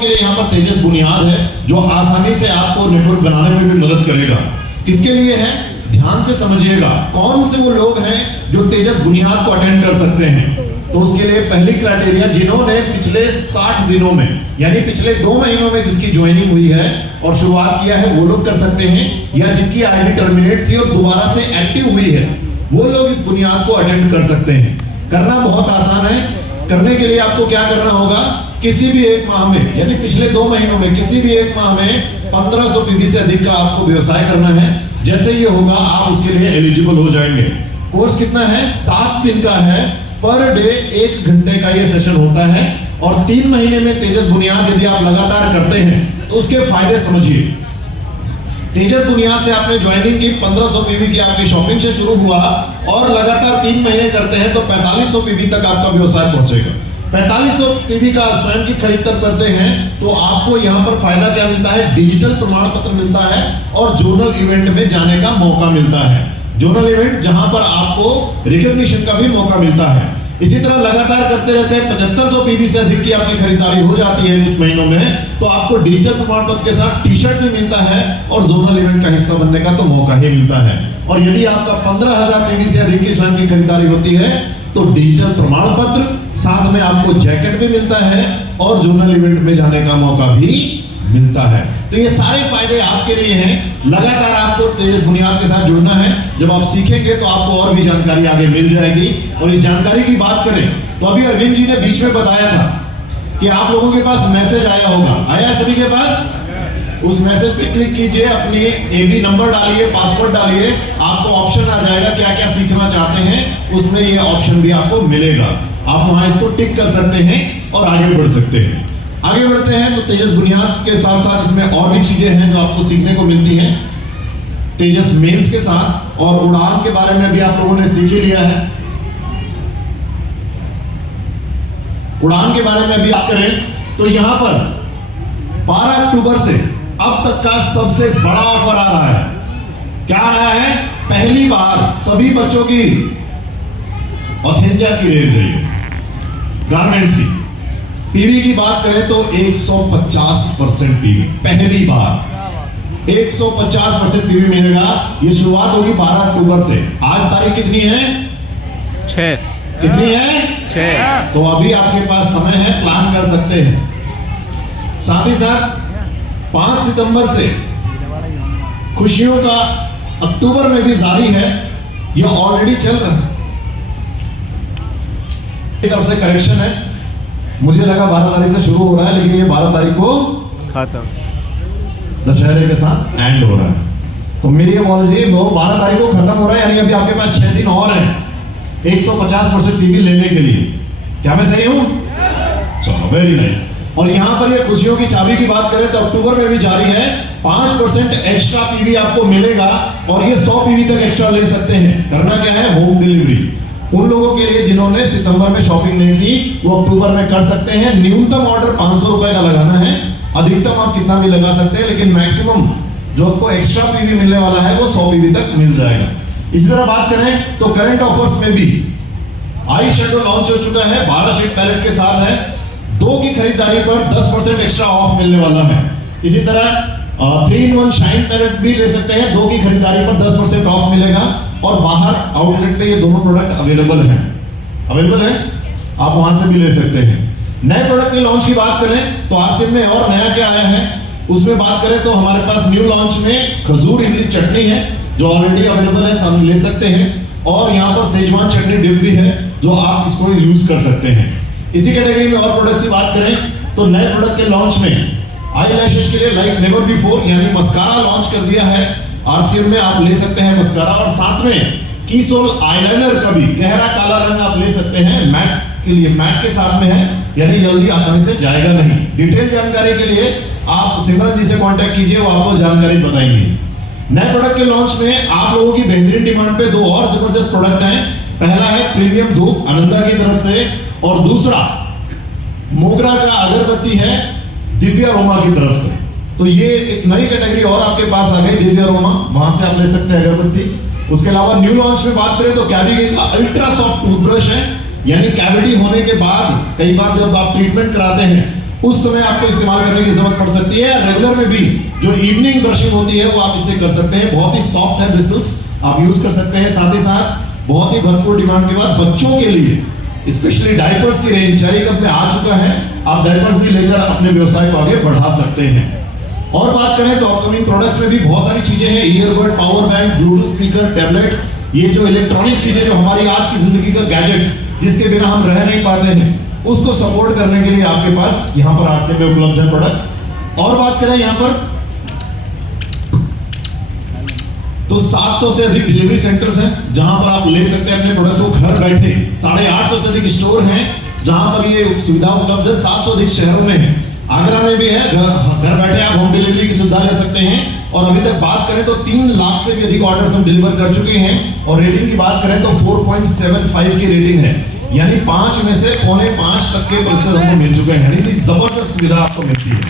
के लिए यहाँ पर तेजस बुनियाद है जो आसानी से आपको नेटवर्क बनाने में भी मदद करेगा। किसके लिए है, ध्यान से समझिएगा। कौन से वो लोग हैं जो तेजस बुनियाद को अटेंड कर सकते हैं? तो उसके लिए पहली क्राइटेरिया, जिन्होंने पिछले 60 दिनों में यानी पिछले 2 महीनों में जिसकी ज्वाइनिंग हुई है और शुरुआत किया है वो लोग कर सकते हैं, या जिनकी आईडी टर्मिनेट थी और दोबारा से एक्टिव हुई है वो लोग इस बुनियाद को अटेंड कर सकते हैं। करना बहुत आसान है। करने के लिए आपको क्या करना होगा, किसी भी एक माह में यानी पिछले 2 महीनों में किसी भी एक माह में 1500 पीवी से अधिक का आपको व्यवसाय करना है। जैसे ये होगा आप उसके लिए एलिजिबल हो जाएंगे। कोर्स कितना है, 7 दिन का है। पर डे 1 घंटे का ये सेशन होता है और 3 महीने में तेजस बुनियाद यदि आप लगातार करते हैं तो उसके फायदे समझिए। तेजस बुनियाद से आपने ज्वाइनिंग की, 1500 पीवी की आपकी शॉपिंग से शुरू हुआ और लगातार 3 महीने करते हैं तो 4500 पीवी तक आपका व्यवसाय पहुंचेगा। 4500 पीवी का स्वयं की खरीद करते हैं तो आपको यहाँ पर फायदा क्या मिलता है, डिजिटल प्रमाण पत्र मिलता है और जोनल इवेंट में जाने का मौका मिलता है। जोनल इवेंट जहां पर आपको रिकॉग्निशन का भी मौका मिलता है। इसी तरह लगातार करते रहते हैं, 7500 पीवी से अधिक की आपकी खरीदारी हो जाती है कुछ महीनों में तो आपको डिजिटल प्रमाण पत्र के साथ टी शर्ट भी मिलता है और जोनल इवेंट का हिस्सा बनने का तो मौका ही मिलता है। और यदि आपका 15000 पीवी से अधिक की स्वयं की खरीदारी होती है तो डिजिटल प्रमाण पत्र, साथ में आपको जैकेट भी मिलता है और जोनल इवेंट में जाने का मौका भी मिलता है। तो ये सारे फायदे आपके लिए हैं। लगातार आपको तेजस बुनियाद के साथ जुड़ना है। जब आप सीखेंगे तो आपको और भी जानकारी आगे मिल जाएगी। और ये जानकारी की बात करें तो अभी अरविंद जी ने बीच में बताया था कि आप लोगों के पास मैसेज आया होगा, आया सभी के पास? उस मैसेज पे क्लिक कीजिए, अपनी एबी नंबर डालिए, पासवर्ड डालिए, आपको ऑप्शन आ जाएगा क्या क्या सीखना चाहते हैं, उसमें ये ऑप्शन भी आपको मिलेगा। आप वहां इसको टिक कर सकते हैं और आगे बढ़ सकते हैं। आगे बढ़ते हैं तो तेजस बुनियाद के साथ साथ इसमें और भी चीजें हैं जो आपको सीखने को मिलती हैं तेजस मेंस के साथ। और उड़ान के बारे में भी आप लोगों ने सीख ही लिया है। उड़ान के बारे में भी बात करें तो यहां पर 12 अक्टूबर से अब तक का सबसे बड़ा ऑफर आ रहा है। क्या आ रहा है, पहली बार सभी बच्चों की ऑथेंजा की रेंज है गारमेंट्स की। पीवी की बात करें तो 150% पीवी, पहली बार 150% पीवी मिलेगा। ये शुरुआत होगी 12 अक्टूबर से। आज तारीख कितनी है, 6। कितनी है, 6। तो अभी आपके पास समय है, प्लान कर सकते हैं। साथ ही साथ 5 सितंबर से खुशियों का अक्टूबर में भी जारी है, ये ऑलरेडी चल रहा है। एक तरफ से करेक्शन है, मुझे लगा 12 तारीख से शुरू हो रहा है लेकिन ये 12 तारीख को खत्म, दशहरे के साथ एंड हो रहा है। तो मेरी अपॉलॉजी, वो 12 तारीख को खत्म हो रहा है यानी अभी आपके पास 6 दिन और हैं 150% पीवी लेने के लिए। क्या मैं सही हूं? चलो, वेरी नाइस। और यहां पर ये खुशियों की चाबी की बात करें तो अक्टूबर में भी जारी है। 5% एक्स्ट्रा पीवी आपको मिलेगा और ये 100 पीवी तक एक्स्ट्रा ले सकते हैं। करना क्या है, होम डिलीवरी। उन लोगों के लिए जिन्होंने सितंबर में शॉपिंग नहीं की वो अक्टूबर में कर सकते हैं। न्यूनतम ऑर्डर 500 रुपए का लगाना है, अधिकतम आप कितना भी लगा सकते हैं, लेकिन मैक्सिमम जो आपको एक्स्ट्रा पीवी मिलने वाला है वो 100 पीवी तक मिल जाएगा। इसी तरह बात करें तो करंट ऑफर्स में भी आई शेडो लॉन्च हो चुका है, 12 शेड पैलेट के साथ है। 2 की खरीदारी पर 10% एक्स्ट्रा ऑफ मिलने वाला है। इसी तरह 3-in-1 शाइन पैलेट भी ले सकते हैं, 2 की खरीदारी पर 10% ऑफ मिलेगा। और बाहर आउटलेट पे ये दोनों प्रोडक्ट अवेलेबल है, आप वहां से भी ले सकते हैं। नए प्रोडक्ट के लॉन्च की बात करें तो आरसीएम में और नया क्या आया है उसमें बात करें तो हमारे पास न्यू लॉन्च में खजूर इमली चटनी है जो ऑलरेडी अवेलेबल है, सब ले सकते हैं। और यहाँ पर सेजवान चटनी डिप भी है जो आप इसको यूज कर सकते हैं। इसी कैटेगरी में और प्रोडक्ट्स की बात करें तो नए प्रोडक्ट के लॉन्च में आई लैशेस के लिए लाइक नेवर बिफोर यानी मस्कारा लॉन्च कर दिया है। आरसीएम में आप ले सकते हैं मस्कारा, और साथ में कीसोल आईलाइनर का भी गहरा काला रंग आप ले सकते हैं। मैट के लिए, मैट के साथ में है यानी जल्दी आसानी से जाएगा नहीं। डिटेल जानकारी के लिए आप सिमरन जी से कांटेक्ट कीजिए, वो आपको जानकारी बताएंगे। नए प्रोडक्ट के लॉन्च में आप लोगों की बेहतरीन डिमांड पे 2 और जबरदस्त प्रोडक्ट हैं। पहला है प्रीमियम धूप आनंदा की तरफ से और दूसरा मोगरा का अगरबत्ती है दिव्या रोमा की तरफ से। तो ये एक नई कैटेगरी और आपके पास आ गई दिव्या रोमा, वहां से आप ले सकते हैं अगरबत्ती। उसके अलावा न्यू लॉन्च में बात करें तो कैविटी का अल्ट्रा सॉफ्ट टूथब्रश है, यानी कैविटी होने के बाद कई बार जब आप ट्रीटमेंट कराते हैं उस समय आपको इस्तेमाल करने की जरूरत पड़ सकती है। रेगुलर में भी जो इवनिंग ब्रशिंग होती है वो आप इससे कर सकते हैं। बहुत ही सॉफ्ट है ब्रिसल्स, आप यूज कर सकते हैं। साथ ही साथ बहुत ही भरपूर डिमांड के बाद बच्चों के लिए स्पेशली डायपर्स की रेंज चेरी कप में आ चुका है। आप डायपर्स भी लेकर अपने व्यवसाय को आगे बढ़ा सकते हैं। और बात करें तो अपकमिंग प्रोडक्ट्स में भी बहुत सारी चीजें हैं। Earbud, power bank, Bluetooth speaker, tablets, ये जो इलेक्ट्रॉनिक चीजें जो हमारी आज की जिंदगी का गैजेट जिसके बिना हम रह नहीं पाते हैं, उसको सपोर्ट करने के लिए आपके पास यहाँ पर आरसीएम में उपलब्ध है प्रोडक्ट्स। और बात करें यहाँ पर तो 700 से अधिक डिलीवरी सेंटर्स हैं जहां पर आप ले सकते हैं अपने प्रोडक्ट्स को घर बैठे। 850 से अधिक स्टोर हैं जहां पर ये सुविधा उपलब्ध है। 700 अधिक शहरों में है। आगरा में भी है। घर बैठे आप होम डिलीवरी की सुविधा ले सकते हैं। और अभी तक बात करें तो 3 लाख से भी अधिक ऑर्डर्स हम डिलीवर कर चुके हैं। और रेटिंग की बात करें तो 4.75 की रेटिंग है, यानी 5 में से 4.5 तक के प्रतिशत हमको मिल चुके हैं। यानी जबरदस्त सुविधा आपको मिलती है।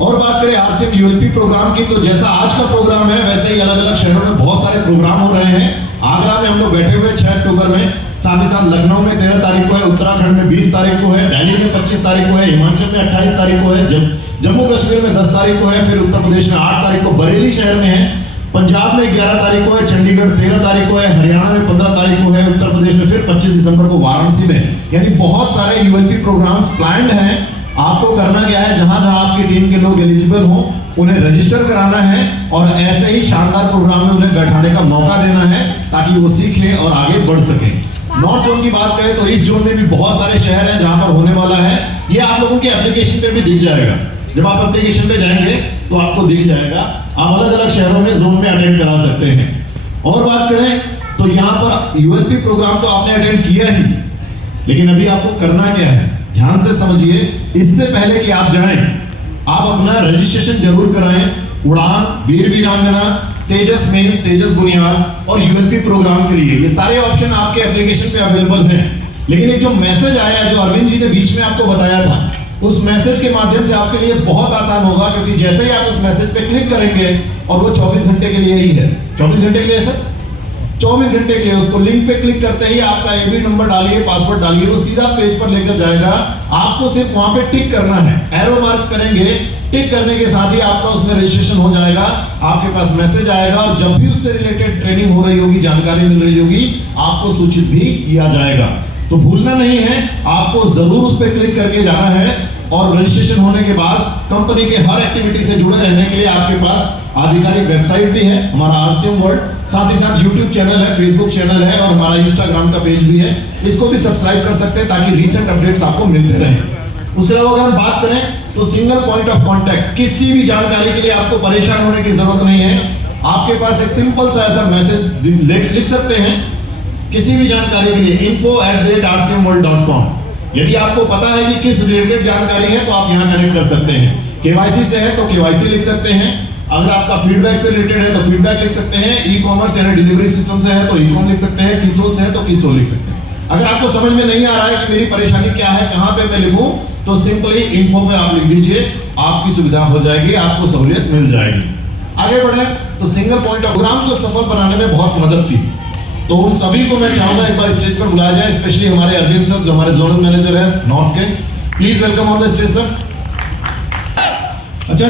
और बात करें आरसीएम यूएलपी प्रोग्राम की, तो जैसा आज का प्रोग्राम है वैसे ही अलग अलग शहरों में बहुत सारे प्रोग्राम हो रहे हैं। आगरा में हम लोग बैठे हुए 6 अक्टूबर में, साथ ही साथ लखनऊ में 13 तारीख को है, उत्तराखंड में 20 तारीख को है, दिल्ली में 25 तारीख को है, हिमाचल में 28 तारीख को है, जम्मू कश्मीर में 10 तारीख को है, फिर उत्तर प्रदेश में 8 तारीख को बरेली शहर में है, पंजाब में 11 तारीख को है, चंडीगढ़ 13 तारीख को है, हरियाणा में 15 तारीख को है, उत्तर प्रदेश में फिर 25 दिसंबर को वाराणसी में। यानी बहुत सारे यूएलपी प्रोग्राम्स प्लान्ड हैं। आपको करना क्या है, जहां जहां आपकी टीम के लोग एलिजिबल हो उन्हें रजिस्टर कराना है और ऐसे ही शानदार प्रोग्राम में उन्हें बैठाने का मौका देना है ताकि वो सीखें और आगे बढ़ सकें। नॉर्थ जोन की बात करें तो इस जोन में भी बहुत सारे शहर हैं जहां पर होने वाला है। ये आप लोगों के एप्लीकेशन पे भी दिख जाएगा। जब आप एप्लीकेशन पे जाएंगे तो आपको दिख जाएगा। आप अलग अलग शहरों में जोन में अटेंड करा सकते हैं। और बात करें तो यहाँ पर यूएलपी प्रोग्राम तो आपने अटेंड किया ही, लेकिन अभी आपको करना क्या है, ध्यान से समझिए। इससे पहले कि आप जाएं, आप अपना रजिस्ट्रेशन जरूर कराएं। उड़ान, वीर वीरांगना, तेजस मेंस, तेजस बुनियाद और यूएलपी प्रोग्राम के लिए ये सारे ऑप्शन आपके एप्लीकेशन पे अवेलेबल हैं। लेकिन एक जो मैसेज आया जो अरविंद जी ने बीच में आपको बताया था, उस मैसेज के माध्यम से आपके लिए बहुत आसान होगा, क्योंकि जैसे ही आप उस मैसेज पे क्लिक करेंगे, और वो 24 घंटे के लिए ही है। 24 घंटे के लिए सर, 24 घंटे के लिए उसको लिंक पे क्लिक करते ही आपका एबी नंबर डालिए, पासवर्ड डालिए, वो सीधा पेज पर लेकर जाएगा। आपको सिर्फ वहां पे टिक करना है, एरो मार्क करेंगे। टिक करने के साथ ही आपका उसमें रजिस्ट्रेशन हो जाएगा। आपके पास मैसेज आएगा और जब भी उससे रिलेटेड ट्रेनिंग हो रही होगी, जानकारी मिल रही होगी, आपको सूचित भी किया जाएगा। तो भूलना नहीं है, आपको जरूर उस पर क्लिक करके जाना है। और रजिस्ट्रेशन होने के बाद कंपनी के हर एक्टिविटी से जुड़े रहने के लिए आपके पास आधिकारिक वेबसाइट भी है, हमारा आरसीएम वर्ल्ड, साथ ही साथ यूट्यूब चैनल है, फेसबुक चैनल है और हमारा इंस्टाग्राम का पेज भी है। इसको भी सब्सक्राइब कर सकते हैं ताकि रीसेंट अपडेट्स आपको मिलते रहें। उसके अलावा अगर हम बात करें तो सिंगल पॉइंट ऑफ कांटेक्ट, किसी भी जानकारी के लिए आपको परेशान होने की जरूरत नहीं है। आपके पास एक सिंपल सा ऐसा मैसेज लिख सकते हैं किसी भी जानकारी के लिए, info@rcmworld.com। यदि आपको पता है कि किस रिलेटेड जानकारी है तो आप यहाँ कनेक्ट कर सकते हैं। केवाईसी से है तो केवाईसी लिख सकते हैं। अगर आपका फीडबैक से रिलेटेड है तो फीडबैक लिख सकते हैं। ई कॉमर्स यानी डिलीवरी सिस्टम से है तो ई कॉम लिख सकते हैं। किसो से है तो किसो लिख सकते हैं। अगर आपको समझ में नहीं आ रहा है कि मेरी परेशानी क्या है, कहाँ पे मैं लिखूं, तो सिंपली इन्फो पे आप लिख दीजिए, आपकी सुविधा हो जाएगी, आपको सहूलियत मिल जाएगी। आगे बढ़े तो सिंगल पॉइंट ऑफ प्रोग्राम को सफल बनाने में बहुत मदद की। तो उन सभी को मैं चाहूंगा एक बार स्टेज पर बुलाया जाए, स्पेशली हमारे अरविंद सर जो हमारे जोनल मैनेजर है नॉर्थ के। Please welcome on the stage sir. अच्छा